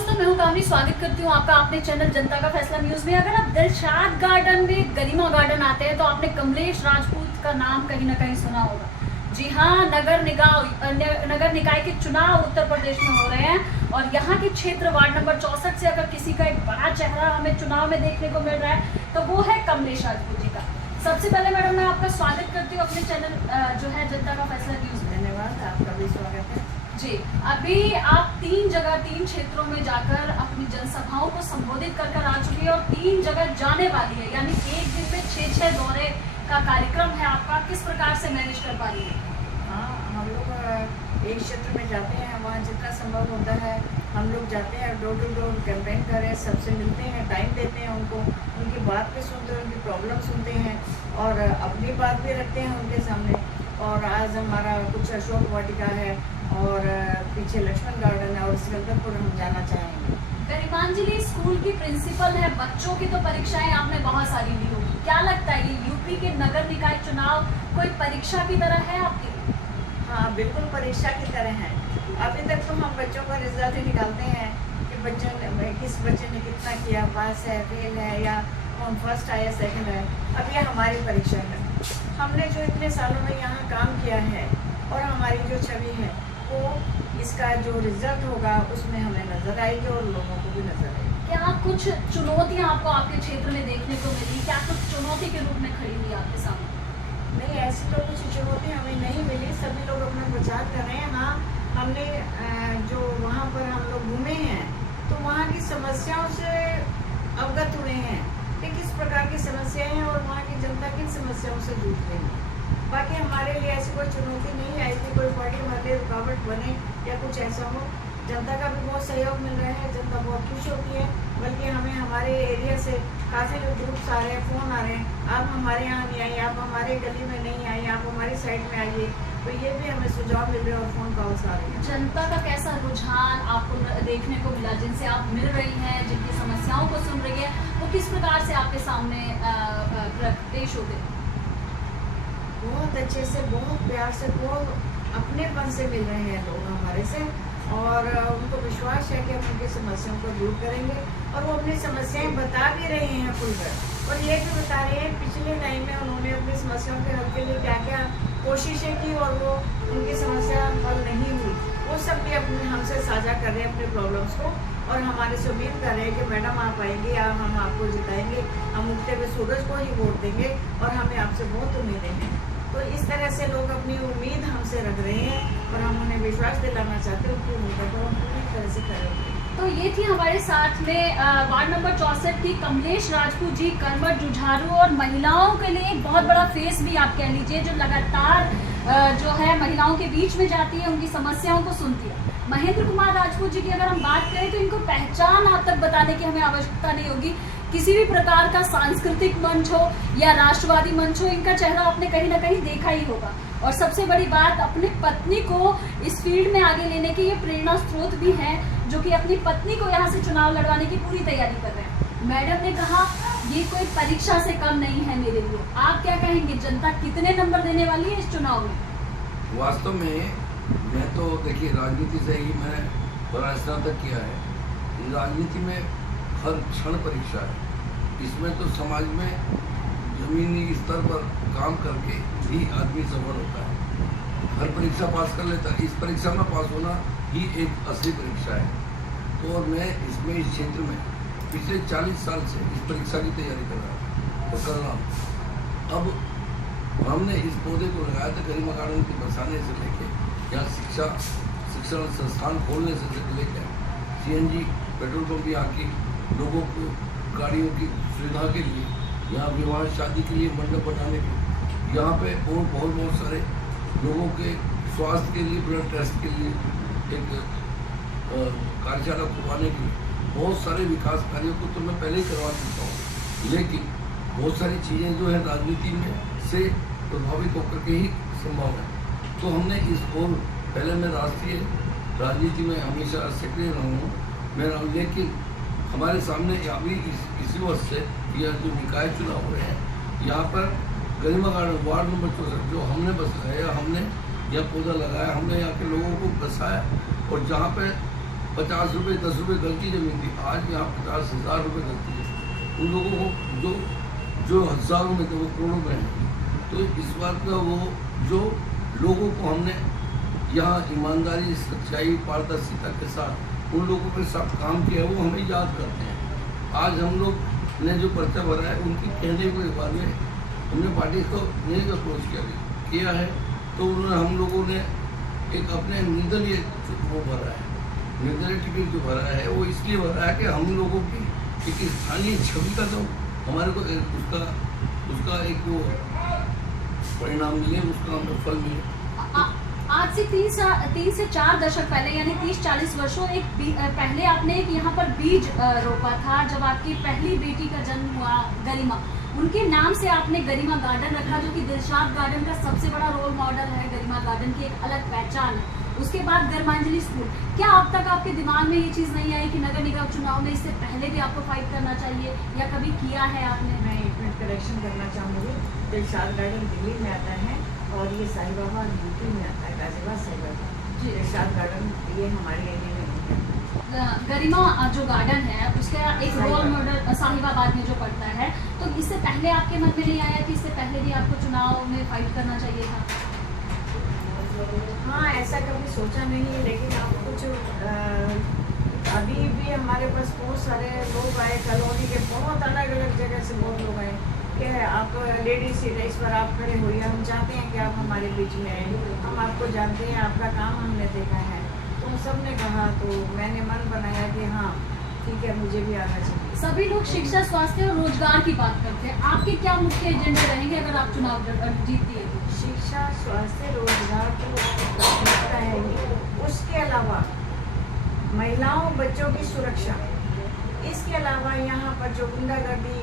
दोस्तों, मैं हूं कामनी। स्वागत करती हूं आपका अपने चैनल जनता का फैसला न्यूज में। अगर आप दिलशाद गार्डन में गरिमा गार्डन आते हैं तो आपने कमलेश राजपूत का नाम कहीं ना कहीं सुना होगा। जी हाँ, नगर निकाय के चुनाव उत्तर प्रदेश में हो रहे हैं और यहाँ के क्षेत्र वार्ड नंबर 64 से अगर किसी का एक बड़ा चेहरा हमें चुनाव में देखने को मिल रहा है तो वो है कमलेश राजपूत जी का। सबसे पहले मैडम मैं आपका स्वागत करती हूँ अपने चैनल जो है जनता का फैसला न्यूज में। धन्यवाद, आपका भी स्वागत है जी। अभी आप 3 क्षेत्रों में जाकर अपनी जनसभाओं को संबोधित कर आ चुकी है और 3 जगह जाने वाली है, यानी एक दिन में 6 दौरे का कार्यक्रम है आपका। किस प्रकार से मैनेज कर पा रही है? हाँ, हम लोग एक क्षेत्र में जाते हैं, वहाँ जितना संभव होता है हम लोग जाते हैं, डोर टू डोर कैंपेन कर रहे हैं, सबसे मिलते हैं, टाइम देते हैं उनको, उनकी बात भी सुनते हैं, उनकी प्रॉब्लम सुनते हैं और अपनी बात भी रखते हैं उनके सामने। और आज हमारा कुछ अशोक वाटिका है और पीछे लक्ष्मण गार्डन है और सिकंदरपुर हम जाना चाहेंगे। गरिमांजलि स्कूल की प्रिंसिपल है, बच्चों की तो परीक्षाएं आपने बहुत सारी ली होगी। क्या लगता है ये यूपी के नगर निकाय चुनाव कोई परीक्षा की तरह है आपके लिए? हाँ, बिल्कुल परीक्षा की तरह है। अभी तक तो हम बच्चों का रिजल्ट ही निकालते हैं कि बच्चों ने किस बच्चे ने कितना किया, पास है, फेल है या फर्स्ट आया, सेकंड है। अब ये हमारी परीक्षा है। हमने जो इतने सालों में यहाँ काम किया है और हमारी जो छवि है वो इसका जो रिजल्ट होगा उसमें हमें नजर आएगी और लोगों को भी नजर आएगी। क्या कुछ चुनौतियां आपको आपके क्षेत्र में देखने को मिली? क्या कुछ चुनौती के रूप में खड़ी हुई आपके सामने? नहीं, ऐसी तो कुछ चुनौती हमें नहीं मिली, सभी लोग अपना प्रचार कर रहे हैं। हाँ, हमने जो वहाँ पर हम लोग घूमे हैं तो वहाँ की समस्याओं से अवगत हुए हैं कि किस प्रकार की समस्याएं हैं और वहाँ की जनता किन समस्याओं से जूझ रही है। बाकी हमारे लिए ऐसी कोई चुनौती नहीं आई थी, कोई पार्टी हमारे रुकावट बने या कुछ ऐसा हो। जनता का भी बहुत सहयोग मिल रहा है, जनता बहुत खुश होती है। बल्कि हमें हमारे एरिया से काफ़ी ग्रुप्स आ रहे हैं, फ़ोन आ रहे हैं, आप हमारे यहाँ नहीं आइए, आप हमारे गली में नहीं आइए, आप हमारी साइड में आइए। तो ये भी हमें सुझाव मिल रहे हैं और फ़ोन कॉल्स आ रही हैं। जनता का कैसा रुझान आपको देखने को मिला? जिनसे आप मिल रही हैं, जिनकी समस्याओं को सुन रही है, वो किस प्रकार से आपके सामने पेश होते हैं? बहुत अच्छे से, बहुत प्यार से, बहुत अपनेपन से मिल रहे हैं लोग हमारे से और उनको विश्वास है कि हम उनकी समस्याओं को दूर करेंगे और वो अपनी समस्याएं बता भी रहे हैं खुलकर और ये भी बता रहे हैं पिछले टाइम में उन्होंने अपनी समस्याओं के हल के लिए क्या क्या कोशिशें की और वो उनकी समस्या हल नहीं हुई। वो सब भी अपने हमसे साझा कर रहे हैं अपने प्रॉब्लम्स को और हमारे से उम्मीद कर रहे हैं कि मैडम आप आएंगे या हम आपको जिताएंगे, हम उगते हुए सूरज को ही वोट देंगे और हमें आपसे बहुत उम्मीदें हैं। तो इस तरह से लोग अपनी उम्मीद हमसे रख रहे हैं और हम उन्हें विश्वास दिलाना चाहते हैं उनकी उम्मीद को हम पूरी तरह से करेंगे। तो ये थी हमारे साथ में वार्ड नंबर 64 की कमलेश राजपूत जी, कर्मठ, जुझारू और महिलाओं के लिए एक बहुत बड़ा फेस भी आप कह लीजिए, जो लगातार जो है महिलाओं के बीच में जाती है, उनकी समस्याओं को सुनती है। महेंद्र कुमार राजपूत जी की अगर हम बात करें तो इनको पहचान आज तक बताने की हमें आवश्यकता नहीं होगी। किसी भी प्रकार का सांस्कृतिक मंच हो या राष्ट्रवादी मंच हो, इनका चेहरा आपने कहीं ना कहीं देखा ही होगा। और सबसे बड़ी बात, अपनी पत्नी को इस फील्ड में आगे लेने के ये प्रेरणा स्रोत भी हैं, जो कि अपनी पत्नी को यहाँ से चुनाव लड़वाने की पूरी तैयारी कर रहे हैं। मैडम ने कहा ये कोई परीक्षा से कम नहीं है मेरे लिए। आप क्या कहेंगे, जनता कितने नंबर देने वाली है इस चुनाव में? वास्तव में मैं तो देखिए राजनीति से ही मैं बड़ा स्नातक किया है। राजनीति में हर क्षण परीक्षा है। इसमें तो समाज में जमीनी स्तर पर काम करके भी आदमी सफल होता है। हर परीक्षा पास कर लेता है, इस परीक्षा में पास होना ही एक असली परीक्षा है। तो और मैं इसमें इस क्षेत्र में पिछले 40 साल से इस परीक्षा की तैयारी कर रहा हूँ और कर रहा हूँ। अब हमने इस पौधे को लगाया था गरिमा गार्डन के बसाने से लेके यहाँ शिक्षण संस्थान खोलने से लेकर CNG पेट्रोल पंप यहाँ की लोगों को गाड़ियों की सुविधा के लिए, यहाँ विवाह शादी के लिए मंडप बनाने के लिए, यहाँ पे और बहुत सारे लोगों के स्वास्थ्य के लिए, ब्लड टेस्ट के लिए एक कार्यशाला खुलवाने के लिए बहुत सारे विकास कार्यों को तो मैं पहले ही करवा चुका हूँ। लेकिन बहुत सारी चीज़ें जो है राजनीति में से प्रभावित होकर के ही संभव है। तो हमने इस और पहले मैं राष्ट्रीय राजनीति में हमेशा सक्रिय रहा हूँ मेरा, लेकिन हमारे सामने अभी इसी वर्ष से यह जो निकाय चुनाव हो रहे हैं, यहाँ पर गरिमा गार्डन वार्ड नंबर 64 जो हमने बसाया, हमने यह पौधा लगाया, हमने यहाँ के लोगों को बसाया और जहाँ पे 50 रुपये 10 रुपये गलती जमीन थी, आज यहाँ 50,000 रुपये गलती है। उन लोगों को जो हज़ारों में थे वो करोड़ों में हैं। तो इस बात का वो जो लोगों को हमने यहाँ ईमानदारी, सच्चाई, पारदर्शिता के साथ उन लोगों के साथ काम किया है वो हमें याद करते हैं। आज हम लोग ने जो पर्चा भरा है उनकी कहने के बाद में हमने पार्टी को नहीं अप्रोच किया है, तो उन्होंने हम लोगों ने एक अपने निर्दलीय वो भरा है, निर्दलीय टिकट जो भरा है वो इसलिए भरा है कि हम लोगों की एक स्थानीय छवि का तो हमारे को उसका एक वो परिणाम मिले, उसका हमें फल मिले। आज से 3 से 4 दशक पहले यानी 30-40 वर्षों पहले आपने एक यहाँ पर बीज रोपा था जब आपकी पहली बेटी का जन्म हुआ गरिमा। उनके नाम से आपने गरिमा गार्डन रखा, जो कि दिलशाद गार्डन का सबसे बड़ा रोल मॉडल है। गरिमा गार्डन की एक अलग पहचान है। उसके बाद गर्मांजलि स्कूल। क्या अब तक आपके दिमाग में ये चीज़ नहीं आई कि नगर निगम चुनाव में इससे पहले भी आपको फाइट करना चाहिए, या कभी किया है आपने? मैं एक मिनट करेक्शन करना चाहूँगी। दिलशाद गार्डन दिल्ली में आता है और ये साई बाबा यूपी में आता है, गाजियाबाद साई बाबा। जी। दिलशाद गार्डन ये हमारे एरिया में नहीं है। गरिमा जो गार्डन है उसका एक रोल मॉडल साहिबाबाद में जो पड़ता है, तो इससे पहले आपके मन में नहीं आया कि इससे पहले भी आपको चुनाव में फाइट करना चाहिए था? हाँ, ऐसा कभी सोचा नहीं है, लेकिन आप कुछ अभी भी हमारे पास बहुत सारे लोग आए, कॉलोनी के बहुत अलग अलग जगह से बहुत लोग आए कि आप लेडीज सीट है, इस पर आप खड़े होइए, हम चाहते हैं कि आप हमारे बीच में आए, हम आपको जानते हैं, आपका काम हमने देखा है। तो सब ने कहा, तो मैंने मन बनाया कि हाँ ठीक है, मुझे भी आना चाहिए। सभी लोग शिक्षा, स्वास्थ्य और रोजगार की बात करते हैं, आपके क्या मुख्य एजेंडे रहेंगे अगर आप चुनाव जीतती है? शिक्षा, स्वास्थ्य, रोजगार तो प्राथमिकता है ही। उसके अलावा महिलाओं, बच्चों की सुरक्षा, इसके अलावा यहाँ पर जो गुंडागर्दी,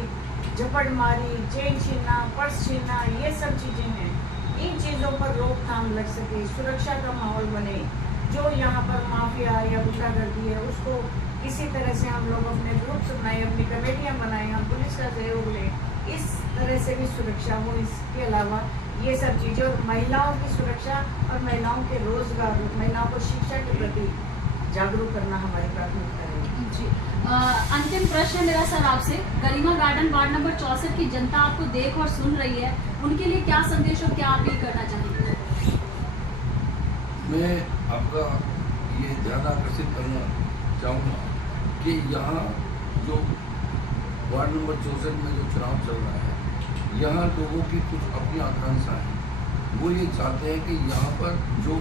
झपटमारी, चेन छीनना, पर्स छीनना, ये सब चीज़ें हैं, इन चीज़ों पर रोकथाम लग सके, सुरक्षा का माहौल बने। जो यहाँ पर माफिया या गुंडागर्दी है उसको किसी तरह से हम लोग अपने ग्रुप्स बनाए, अपनी कमेटियाँ बनाएं, हम पुलिस का सहयोग लें, इस तरह से भी सुरक्षा हो। इसके अलावा ये सब चीज़ें, और महिलाओं की सुरक्षा और महिलाओं के रोजगार, महिलाओं को शिक्षा के प्रति जागरूक करना हमारी प्राथमिकता है। जी। अंतिम प्रश्न है मेरा सर आपसे। गरिमा गार्डन वार्ड नंबर 64 की जनता आपको देख और सुन रही है, उनके लिए क्या संदेश और क्या अपील करना चाहेंगे? मैं आपका ये ध्यान आकर्षित करना चाहूँगा कि यहाँ जो वार्ड नंबर 64 में जो चुनाव चल रहा है, यहाँ लोगों की कुछ अपनी आकांक्षा है। वो ये चाहते हैं कि यहाँ पर जो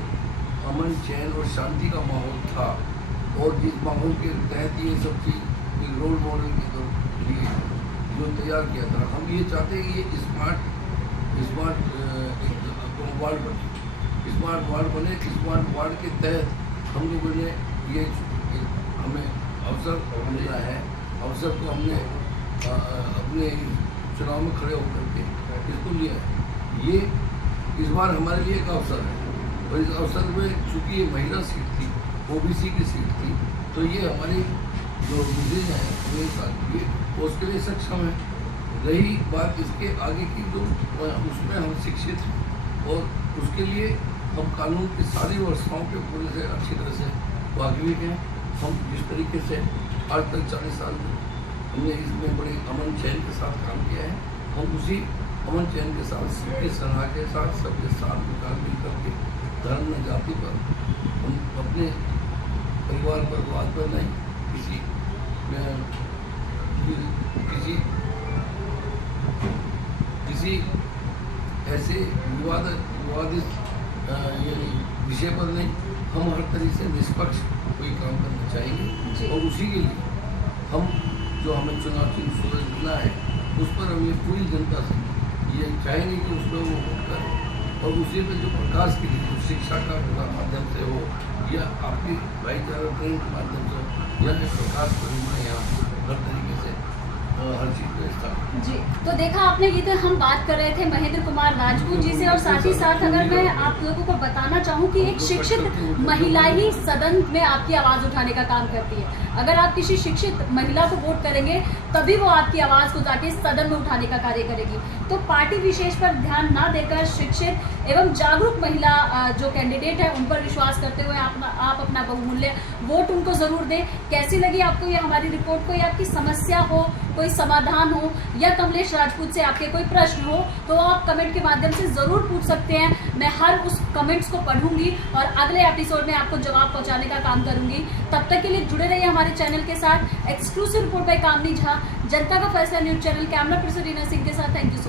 अमन, चैन और शांति का माहौल था, और जिस माहौल के तहत ये सब चीज़ एक रोल मॉडल के लिए जो तैयार किया था, हम ये चाहते हैं कि ये स्मार्ट वार्ड बने, स्मार्ट वार्ड बने। स्मार्ट वार्ड के तहत हम लोगों ने ये हमें अवसर मिला है, अवसर को हमने अपने चुनाव में खड़े होकर के इसको लिया है। ये इस बार हमारे लिए एक अवसर है, और इस अवसर में चूँकि ये महिला सीट थी, OBC की सीट थी, तो ये हमारी जो विजय है मेरे साथ ये उसके लिए सक्षम है। रही बात इसके आगे की, जो उसमें हम शिक्षित हैं, और उसके लिए हम कानून की सारी व्यवस्थाओं के पूरे से अच्छी तरह से वाकिफ हैं। हम जिस तरीके से आज तक 40 साल में हमने इसमें बड़े अमन चैन के साथ काम किया है, हम उसी अमन चैन के साथ, सबके सलाह के साथ, सबके साथ मिल करके धर्म न जाति पर, हम अपने परिवार पर, बात पर नहीं, किसी ऐसे विवादित विषय पर नहीं, हम हर तरीके से निष्पक्ष कोई काम करना चाहेंगे। और उसी के लिए हम जो हमें चुनाव चिन्ह सूरज मिला है, उस पर हम ये पूरी जनता से ये चाहेंगे कि उसमें वो वोट करें, और उसी पर जो प्रकाश के लिए शिक्षा का माध्यम से हो, या आपकी भाईचारा प्रेम के माध्यम से हो, या प्रकाश परिमा यहाँ हर तरीके से हर चीज़ निष्ठा। जी, तो देखा आपने, ये तो हम बात कर रहे थे महेंद्र कुमार राजपूत जी से, और साथ ही साथ अगर मैं आप लोगों को बताना चाहूँ कि एक शिक्षित महिला ही सदन में आपकी आवाज़ उठाने का काम करती है। अगर आप किसी शिक्षित महिला को वोट करेंगे तभी वो आपकी आवाज़ को जाके सदन में उठाने का कार्य करेगी। तो पार्टी विशेष पर ध्यान ना देकर शिक्षित एवं जागरूक महिला जो कैंडिडेट है उन पर विश्वास करते हुए आप अपना बहुमूल्य वोट उनको ज़रूर दें। कैसी लगी आपको ये हमारी रिपोर्ट? कोई आपकी समस्या हो, कोई समाधान हो, या कमलेश राजपूत से आपके कोई प्रश्न हो, तो आप कमेंट के माध्यम से ज़रूर पूछ सकते हैं। मैं हर उस कमेंट्स को पढ़ूंगी और अगले एपिसोड में आपको जवाब पहुंचाने का काम करूंगी। तब तक के लिए जुड़े रहिए हमारे चैनल के साथ। एक्सक्लूसिव रिपोर्ट बाय कामनी झा, जनता का फैसला news channel, camera person Reena Singh के साथ। Thank you.